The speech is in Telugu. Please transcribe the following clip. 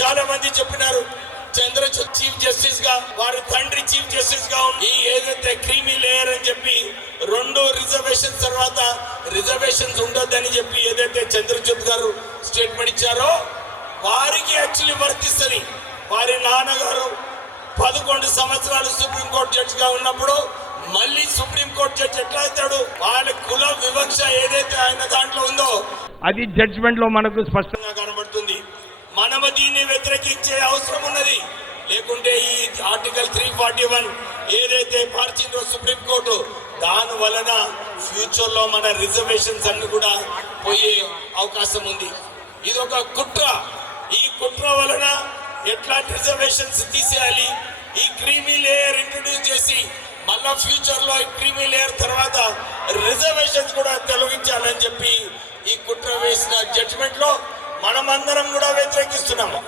చాలా మంది చెప్పినారు చంద్రచూడ్ చీఫ్ జస్టిస్ గా వారి తండ్రి చీఫ్ జస్టిస్ గా ఈ ఏదైతే క్రీమీ లేయర్ అని చెప్పి 2 రిజర్వేషన్స్ తర్వాత రిజర్వేషన్స్ ఉండొద్దని చెప్పి ఏదైతే చంద్రచూడ్ గారు స్టేట్మెంట్ ఇచ్చారో వారికి యాక్చువల్లీ వర్తిస్తుంది. వారి నాన్నగారు 11 సంవత్సరాలు సుప్రీంకోర్టు జడ్జి గా ఉన్నప్పుడు మళ్ళీ సుప్రీంకోర్టు జడ్జి ఎట్లా అవుతాడు? వాళ్ళ కుల వివక్ష ఏదైతే ఆయన దాంట్లో ఉందో అది జడ్జిమెంట్ లో మనకు స్పష్టంగా కనబడుతుంది. మనము దీన్ని వ్యతిరేకించే అవసరం ఉన్నది. లేకుంటే ఈ ఆర్టికల్ 341 ఏదైతే మార్చిందో సుప్రీంకోర్టు దాని వలన ఫ్యూచర్ లో మన రిజర్వేషన్స్ అన్ని కూడా పోయే అవకాశం ఉంది. ఇది ఒక కుట్ర. ఈ కుట్ర వలన ఎట్లాంటి రిజర్వేషన్స్ తీసేయాలి, ఈ క్రీమీ లేయర్ ఇంట్రొడ్యూస్ చేసి మళ్ళా ఫ్యూచర్ లో ఈ క్రీమీ లేయర్ తర్వాత రిజర్వేషన్స్ కూడా తొలగించాలని చెప్పి ఈ కుట్ర వేసిన జడ్జిమెంట్ లో మనమందరం కూడా వ్యతిరేకిస్తున్నాము.